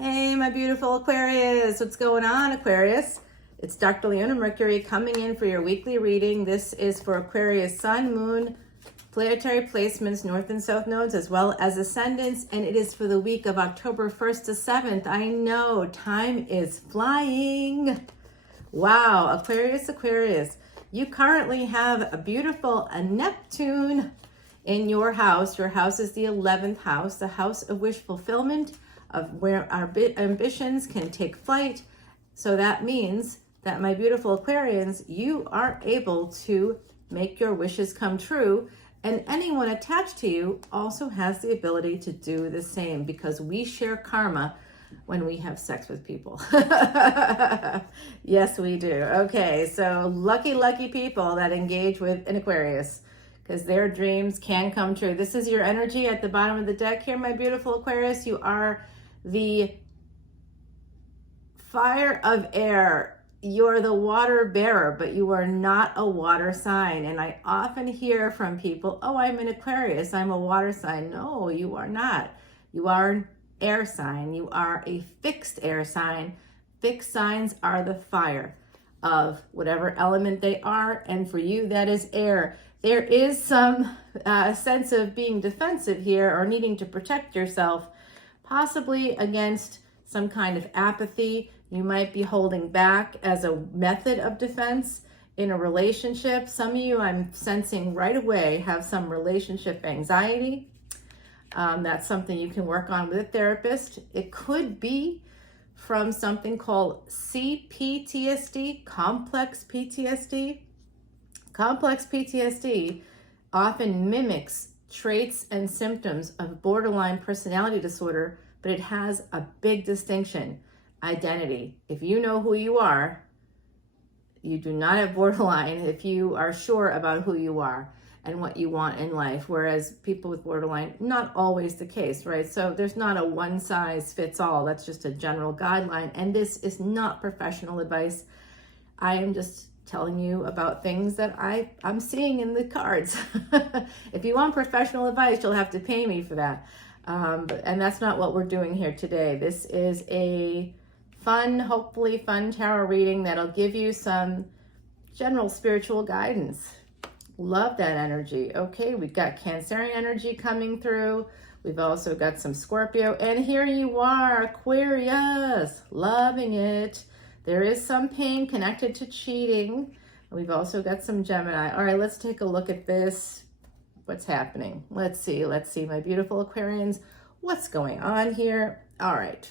Hey, my beautiful Aquarius. What's going on, Aquarius? It's Dr. Leona Mercury coming in for your weekly reading. This is for Aquarius Sun, Moon, planetary placements, North and South nodes, as well as ascendants. And it is for the week of October 1st to 7th. I know, time is flying. Wow, Aquarius. You currently have a beautiful Neptune in your house. Your house is the 11th house, the house of wish fulfillment, of where our ambitions can take flight. So that means that, my beautiful Aquarians, you are able to make your wishes come true. And anyone attached to you also has the ability to do the same, because we share karma when we have sex with people. Yes, we do. Okay, so lucky people that engage with an Aquarius, because their dreams can come true. This is your energy at the bottom of the deck here, my beautiful Aquarius. You are the fire of air. You're the water bearer, but you are not a water sign. And I often hear from people, oh, I'm an Aquarius, I'm a water sign. No, you are not. You are an air sign. You are a fixed air sign. Fixed signs are the fire of whatever element they are. And for you, that is air. There is some sense of being defensive here, or needing to protect yourself, possibly against some kind of apathy. You might be holding back as a method of defense in a relationship. Some of you, I'm sensing right away, have some relationship anxiety. That's something you can work on with a therapist. It could be from something called CPTSD, complex PTSD. Complex PTSD often mimics traits and symptoms of borderline personality disorder, but it has a big distinction: identity. If you know who you are, you do not have borderline if you are sure about who you are and what you want in life. Whereas people with borderline, not always the case, right? So there's not a one size fits all. That's just a general guideline. And this is not professional advice. I am just telling you about things that I'm seeing in the cards. If you want professional advice, you'll have to pay me for that. And that's not what we're doing here today. This is a fun, hopefully fun tarot reading that'll give you some general spiritual guidance. Love that energy. Okay, we've got Cancerian energy coming through. We've also got some Scorpio. And here you are, Aquarius, loving it. There is some pain connected to cheating. We've also got some Gemini. All right, let's take a look at this. What's happening? Let's see, my beautiful Aquarians. What's going on here? All right,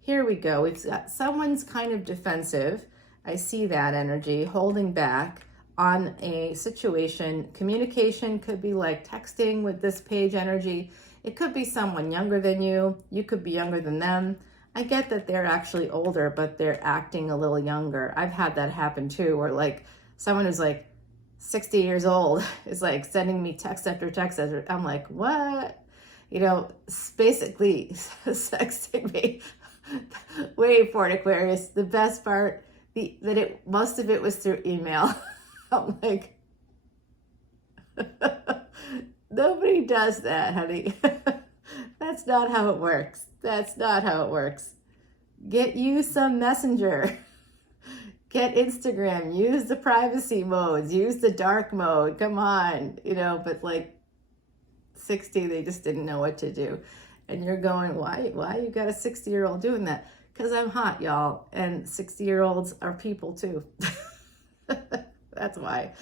here we go. We've got someone's kind of defensive. I see that energy, holding back on a situation. Communication could be like texting with this page energy. It could be someone younger than you. You could be younger than them. I get that they're actually older, but they're acting a little younger. I've had that happen too, where like someone who's like 60 years old is like sending me text after text. I'm like, what? You know, basically sexting me. Wait for it, Aquarius. The best part, most of it was through email. I'm like, nobody does that, honey. That's not how it works. That's not how it works. Get you some Messenger. Get Instagram. Use the privacy modes. Use the dark mode. Come on. You know, but like 60, they just didn't know what to do. And you're going, why you got a 60-year-old doing that? Because I'm hot, y'all. And 60-year-olds are people too. That's why.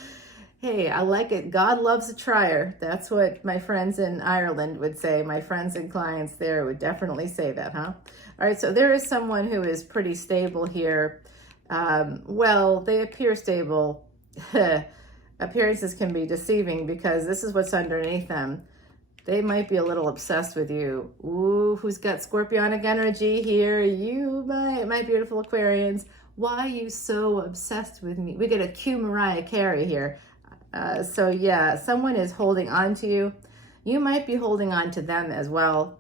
Hey, I like it. God loves a trier. That's what my friends in Ireland would say. My friends and clients there would definitely say that, huh? All right, so there is someone who is pretty stable here. Well, they appear stable. Appearances can be deceiving, because this is what's underneath them. They might be a little obsessed with you. Ooh, who's got Scorpionic energy here? You, my beautiful Aquarians. Why are you so obsessed with me? We get a cue Mariah Carey here. So yeah, someone is holding on to you. You might be holding on to them as well.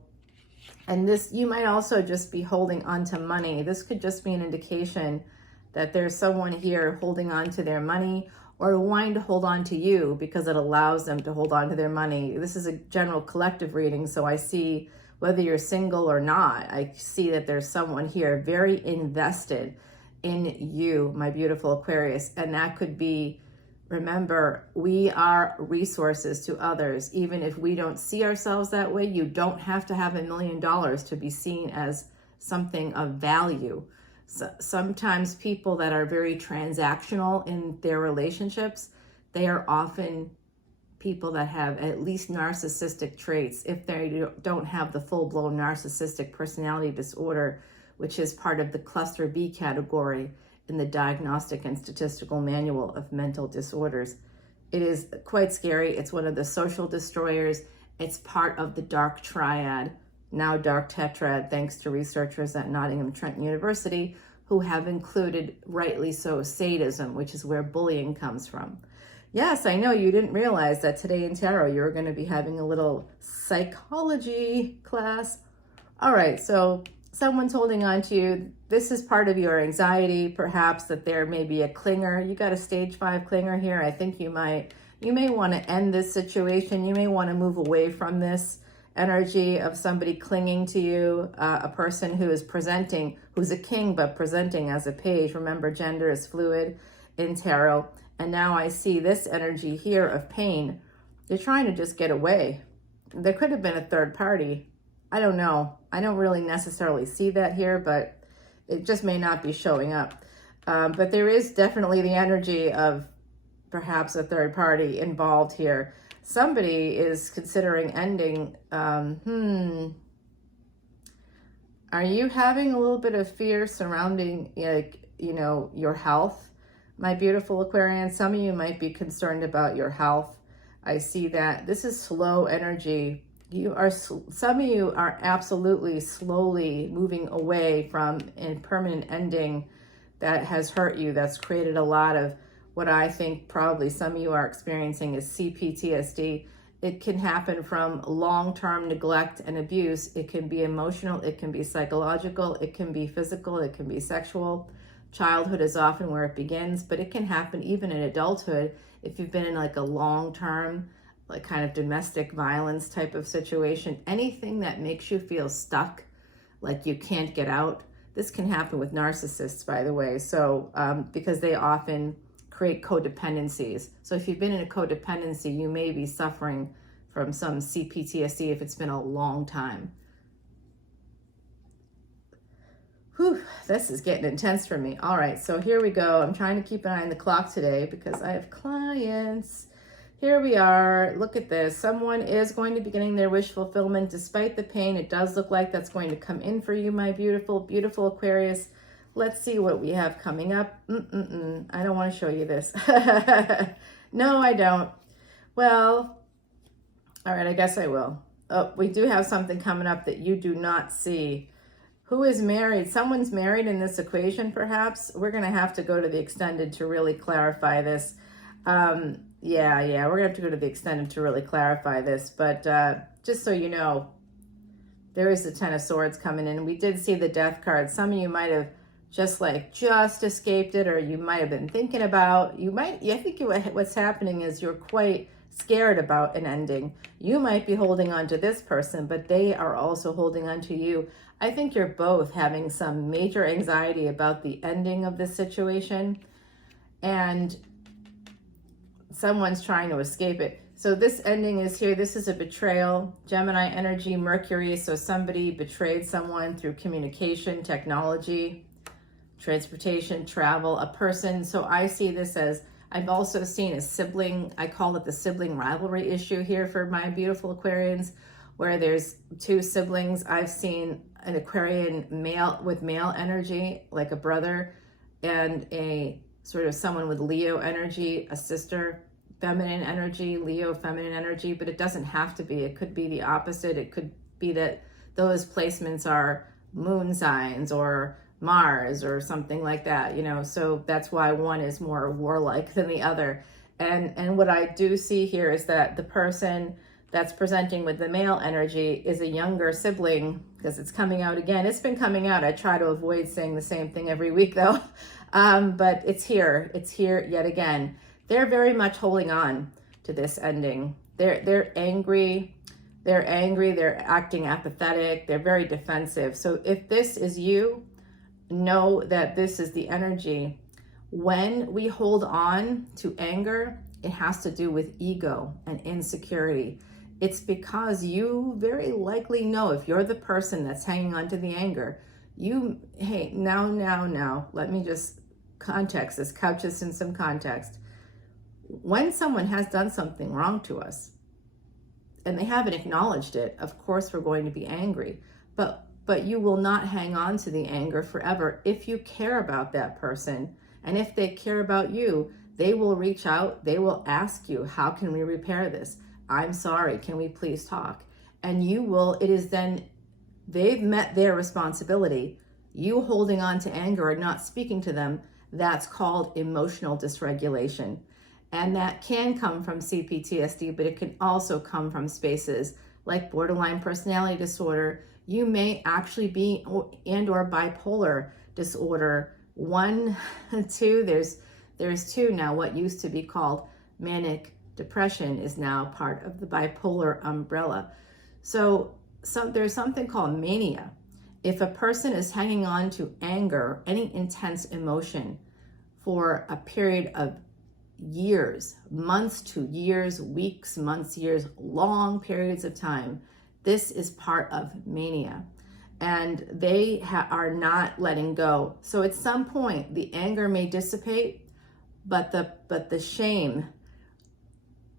And you might also just be holding on to money. This could just be an indication that there's someone here holding on to their money, or wanting to hold on to you because it allows them to hold on to their money. This is a general collective reading, so I see whether you're single or not. I see that there's someone here very invested in you, my beautiful Aquarius. And that could be, remember, we are resources to others. Even if we don't see ourselves that way, you don't have to have $1 million to be seen as something of value. So sometimes people that are very transactional in their relationships, they are often people that have at least narcissistic traits, if they don't have the full-blown narcissistic personality disorder, which is part of the cluster B category in the Diagnostic and Statistical Manual of Mental Disorders. It is quite scary. It's one of the social destroyers. It's part of the dark triad, now dark tetrad, thanks to researchers at Nottingham Trent University, who have included, rightly so, sadism, which is where bullying comes from. Yes, I know you didn't realize that today in tarot you're going to be having a little psychology class. All right, so someone's holding on to you. This is part of your anxiety, perhaps, that there may be a clinger. You got a stage 5 clinger here. I think you may want to end this situation. You may want to move away from this energy of somebody clinging to you, a person who is presenting, who's a king, but presenting as a page. Remember, gender is fluid in tarot. And now I see this energy here of pain. You're trying to just get away. There could have been a third party. I don't know. I don't really necessarily see that here, but it just may not be showing up. But there is definitely the energy of perhaps a third party involved here. Somebody is considering ending. Are you having a little bit of fear surrounding, your health? My beautiful Aquarian, some of you might be concerned about your health. I see that this is slow energy. Some of you are absolutely slowly moving away from a permanent ending that has hurt you, that's created a lot of what I think probably some of you are experiencing is CPTSD. It can happen from long-term neglect and abuse. It can be emotional, it can be psychological, it can be physical, it can be sexual. Childhood is often where it begins, but it can happen even in adulthood if you've been in like a long-term, like kind of domestic violence type of situation. Anything that makes you feel stuck, like you can't get out. This can happen with narcissists, by the way. So because they often create codependencies. So if you've been in a codependency, you may be suffering from some CPTSD if it's been a long time. Whew, this is getting intense for me. All right, so here we go. I'm trying to keep an eye on the clock today because I have clients. Here we are. Look at this. Someone is going to be getting their wish fulfillment despite the pain. It does look like that's going to come in for you, my beautiful, beautiful Aquarius. Let's see what we have coming up. I don't want to show you this. No, I don't. Well, all right, I guess I will. Oh, we do have something coming up that you do not see. Who is married? Someone's married in this equation, perhaps. We're going to have to go to the extended to really clarify this. We're going to have to go to the extended to really clarify this. But just so you know, there is the Ten of Swords coming in. We did see the Death card. Some of you might have just escaped it, or you might have been thinking about, I think what's happening is you're quite scared about an ending. You might be holding on to this person, but they are also holding on to you. I think you're both having some major anxiety about the ending of this situation, and someone's trying to escape it. So this ending is here. This is a betrayal. Gemini energy, Mercury. So somebody betrayed someone through communication, technology, transportation, travel, a person. So I see this as, I've also seen a sibling, I call it the sibling rivalry issue here for my beautiful Aquarians, where there's two siblings. I've seen an Aquarian male with male energy, like a brother, and a sort of someone with Leo energy, a sister, feminine energy, Leo feminine energy, but it doesn't have to be. It could be the opposite. It could be that those placements are moon signs or Mars or something like that, so that's why one is more warlike than the other. And what I do see here is that the person that's presenting with the male energy is a younger sibling, because it's coming out again. It's been coming out. I try to avoid saying the same thing every week though. But it's here yet again. They're very much holding on to this ending. They're angry. They're angry, they're acting apathetic, they're very defensive. So if this is you, know that this is the energy. When we hold on to anger, it has to do with ego and insecurity. It's because you very likely know, if you're the person that's hanging on to the anger, hey, now, let me just context this, couch this in some context. When someone has done something wrong to us and they haven't acknowledged it, of course we're going to be angry, but you will not hang on to the anger forever if you care about that person. And if they care about you, they will reach out, they will ask you, how can we repair this? I'm sorry, can we please talk? And you will, it is then, they've met their responsibility. You holding on to anger and not speaking to them, that's called emotional dysregulation. And that can come from CPTSD, but it can also come from spaces like borderline personality disorder. You may actually be, or bipolar disorder. 1, 2, there's 2 now. What used to be called manic depression is now part of the bipolar umbrella. So there's something called mania. If a person is hanging on to anger, any intense emotion, for a period of years, months to years, weeks, months, years, long periods of time, this is part of mania. And they are not letting go. So at some point, the anger may dissipate, but the shame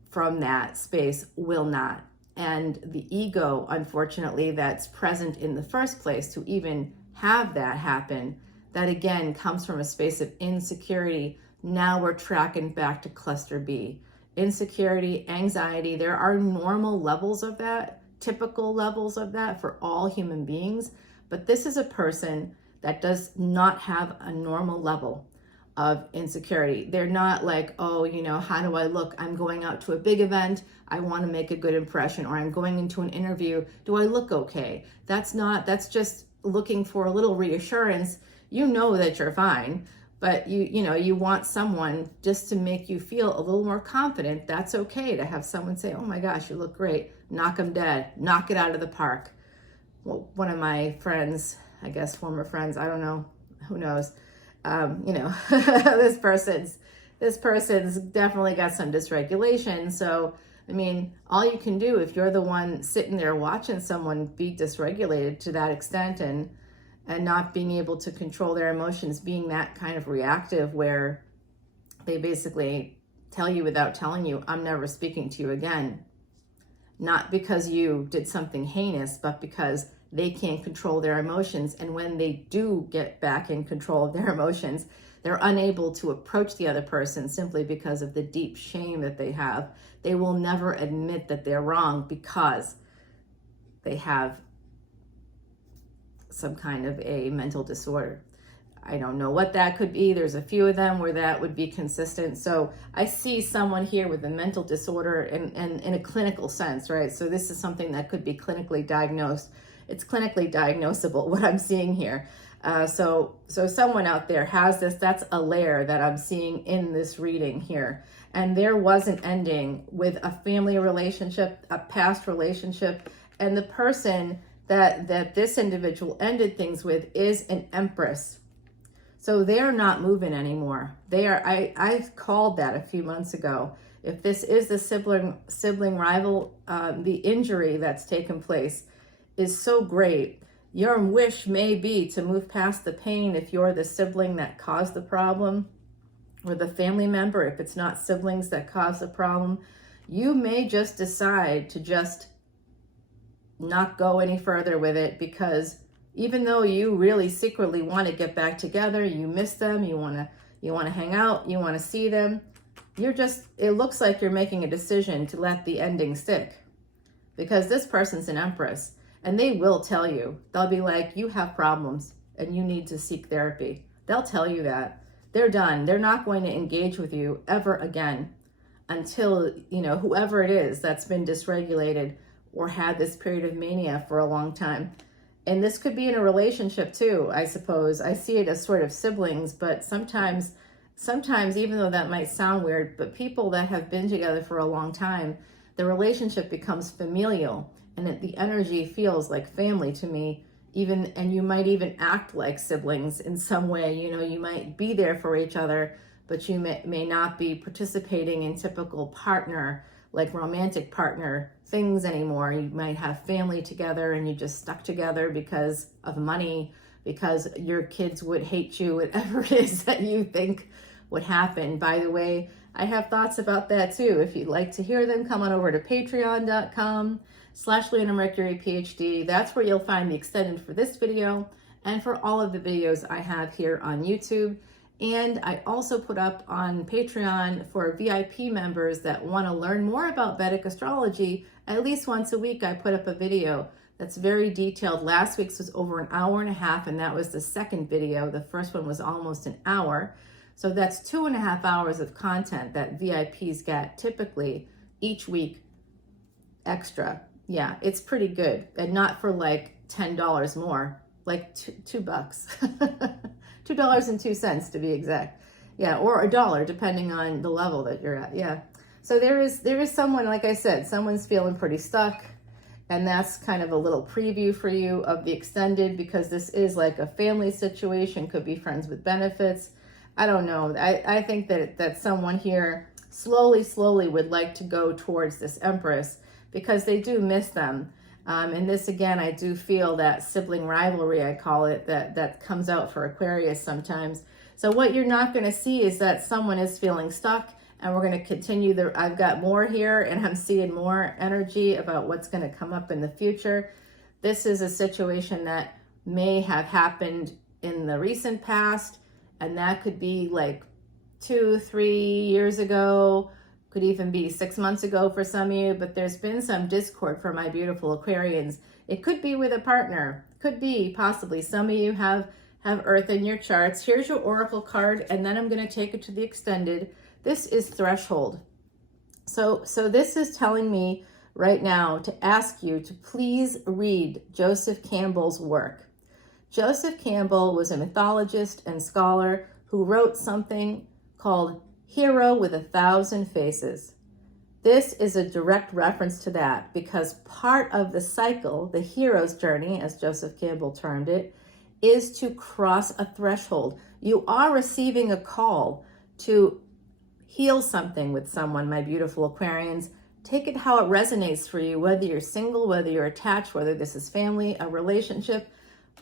from that space will not. And the ego, unfortunately, that's present in the first place to even have that happen, that again comes from a space of insecurity. Now we're tracking back to cluster B. Insecurity, anxiety, there are normal levels of that, typical levels of that for all human beings. But this is a person that does not have a normal level of insecurity. They're not like, oh, how do I look? I'm going out to a big event. I want to make a good impression, or I'm going into an interview. Do I look okay? That's just looking for a little reassurance. You know that you're fine, but you want someone just to make you feel a little more confident. That's okay to have someone say, oh my gosh, you look great. Knock them dead. Knock it out of the park. Well, one of my friends, I guess former friends, I don't know, who knows, this person's definitely got some dysregulation. So, all you can do if you're the one sitting there watching someone be dysregulated to that extent and not being able to control their emotions, being that kind of reactive where they basically tell you without telling you, I'm never speaking to you again. Not because you did something heinous, but because they can't control their emotions. And when they do get back in control of their emotions, they're unable to approach the other person simply because of the deep shame that they have. They will never admit that they're wrong because they have some kind of a mental disorder. I don't know what that could be. There's a few of them where that would be consistent. So I see someone here with a mental disorder in a clinical sense, right? So this is something that could be clinically diagnosed. It's clinically diagnosable, what I'm seeing here. So someone out there has this. That's a layer that I'm seeing in this reading here. And there was an ending with a family relationship, a past relationship, and the person that this individual ended things with is an empress. So they're not moving anymore. They are. I called that a few months ago. If this is the sibling rival, the injury that's taken place is so great. Your wish may be to move past the pain if you're the sibling that caused the problem, or the family member, if it's not siblings that cause the problem. You may just decide to just not go any further with it, because even though you really secretly want to get back together, you miss them, you want to hang out, you want to see them, it looks like you're making a decision to let the ending stick, because this person's an empress and they will tell you. They'll be like, you have problems and you need to seek therapy. They'll tell you that. They're done. They're not going to engage with you ever again until, whoever it is that's been dysregulated or had this period of mania for a long time. And this could be in a relationship too, I suppose. I see it as sort of siblings, but sometimes, even though that might sound weird, but people that have been together for a long time, the relationship becomes familial. and the energy feels like family to me, even, and you might even act like siblings in some way. You know, you might be there for each other, but you may not be participating in typical partner, like romantic partner things anymore. You might have family together and you just stuck together because of money, because your kids would hate you, whatever it is that you think would happen. By the way, I have thoughts about that too. If you'd like to hear them, come on over to patreon.com/leonamercuryphd. That's where you'll find the extended for this video and for all of the videos I have here on YouTube. And I also put up on Patreon for VIP members that want to learn more about Vedic astrology. At least once a week, I put up a video that's very detailed. Last week's was over an hour and a half, and that was the second video. The first one was almost an hour. So that's 2.5 hours of content that VIPs get typically each week extra. Yeah, it's pretty good. And not for like $10 more, like $2. $2.02 to be exact. Yeah, or $1 depending on the level that you're at. Yeah. So there is someone, like I said, someone's feeling pretty stuck, and that's kind of a little preview for you of the extended, because this is like a family situation, could be friends with benefits. I don't know. I think that someone here slowly would like to go towards this Empress because they do miss them. And this, again, I do feel that sibling rivalry, I call it, that comes out for Aquarius sometimes. So what you're not going to see is that someone is feeling stuck, and we're going to continue. I've got more here, and I'm seeing more energy about what's going to come up in the future. This is a situation that may have happened in the recent past, and that could be like 2-3 years ago, could even be 6 months ago for some of you, but there's been some discord for my beautiful Aquarians. It could be with a partner, could be possibly. Some of you have Earth in your charts. Here's your Oracle card, and then I'm going to take it to the extended. This is threshold. So this is telling me right now to ask you to please read Joseph Campbell's work. Joseph Campbell was a mythologist and scholar who wrote something called Hero with 1,000 Faces. This is a direct reference to that, because part of the cycle, the hero's journey, as Joseph Campbell termed it, is to cross a threshold. You are receiving a call to heal something with someone, my beautiful Aquarians. Take it how it resonates for you, whether you're single, whether you're attached, whether this is family, a relationship.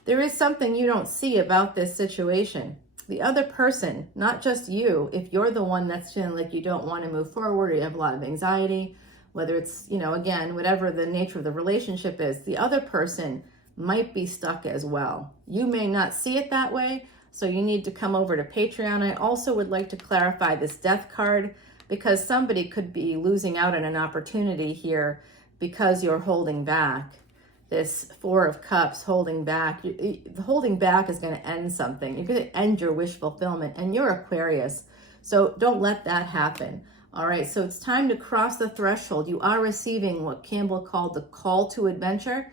There is something you don't see about this situation. The other person, not just you, if you're the one that's feeling like you don't want to move forward, or you have a lot of anxiety, whether it's, again, whatever the nature of the relationship is, the other person might be stuck as well. You may not see it that way, so you need to come over to Patreon. I also would like to clarify this death card, because somebody could be losing out on an opportunity here because you're holding back. This Four of Cups, holding back. Holding back is going to end something. You're going to end your wish fulfillment, and you're Aquarius. So don't let that happen. All right, so it's time to cross the threshold. You are receiving what Campbell called the call to adventure.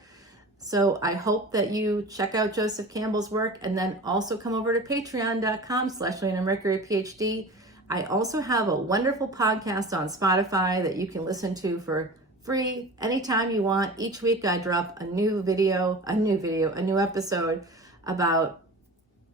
So I hope that you check out Joseph Campbell's work, and then also come over to patreon.com/leonamercuryphd. I also have a wonderful podcast on Spotify that you can listen to for free anytime you want. Each week I drop a new episode about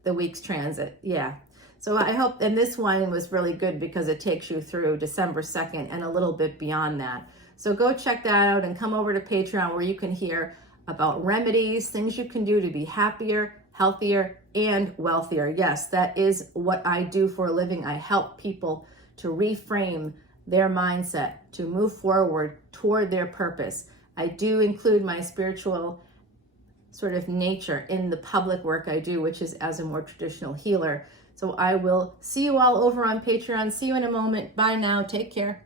the week's transit. Yeah. So I hope, and this one was really good because it takes you through December 2nd and a little bit beyond that. So go check that out and come over to Patreon, where you can hear about remedies, things you can do to be happier, healthier, and wealthier. Yes, that is what I do for a living. I help people to reframe their mindset, to move forward toward their purpose. I do include my spiritual sort of nature in the public work I do, which is as a more traditional healer. So I will see you all over on Patreon. See you in a moment. Bye now. Take care.